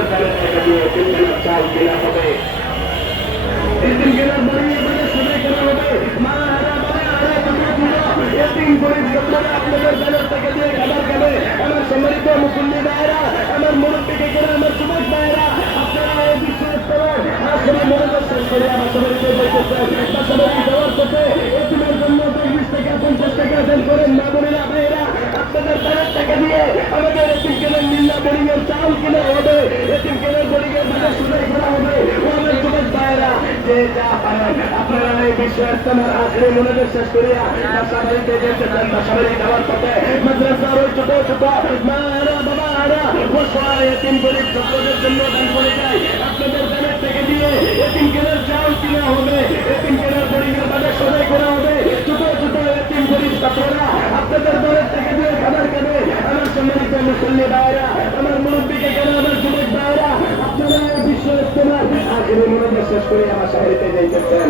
আপনাদের ব্যালেন্স টাকা দিয়ে 3 কেনার চাল কেনা হবে, 3 কেনার বাড়ি এবারে সবাই কেনা হবে। মা হারা বাবা হারা তোমরা পুরো এতিম গরিব লোকেরা আপনাদের ব্যালেন্স টাকা দিয়ে খাবার খাবে। আমার সম্মানিত মুসল্লি ভাইয়েরা, আমার মুরব্বীকে কেনা, আমার যুবক ভাইয়েরা, আপনারা এই বিশ্বাস করেন আসলে মনোযোগ শেষ করে আমার সবাইকে বলতেছেন বা সবাইকে দেওয়ার পথে এতিমের জন্য 20 টাকা 50 টাকা দেন করেন। মা বোনেরা ভাইয়েরা, আপনাদের ব্যালেন্স টাকা দিয়ে আমাদের এতিম কেনার মিল্লা বোরিংয়ের চাল কেনা হবে, এতিম কেনার বোরিংয়ের বাজার সুদাই করা হবে। ও আমার যুবক ভাইয়েরা, যে যা পারেন আপনারা এই বিশ্বাস তোমার আখড়ে মনোযোগ শেষ করিয়া বাসা বাড়িতে যেতেছেন, বাসা বাড়ি যাওয়ার পথে মাদ্রাসার ওই ছোট ছোট মারা বাবা হারা অসহায় এতিম গরিব ছাত্রদের জন্য দান করে যায়। আপনাদের ব্যালেন্স টাকা দিয়ে এতিম কেনার চাল কিনা হবে, এতিম কেনার বোরিংয়ের বাজার সদাই করা হবে। ছোট ছোট এতিম গরিব ছাত্ররা আপনাদের ব্যালেন্স টাকা দিয়ে খাবার খাবে। আমার সম্মানিত মুসল্লি ভাইয়েরা, আমার মুরব্বীকে কেন, আমার যুবক ভাইয়েরা, আপনারা এই বিশ্ব ইজতেমার আখেরি মনোযোগ শেষ করে আমার বাড়িতে যাইতেছেন।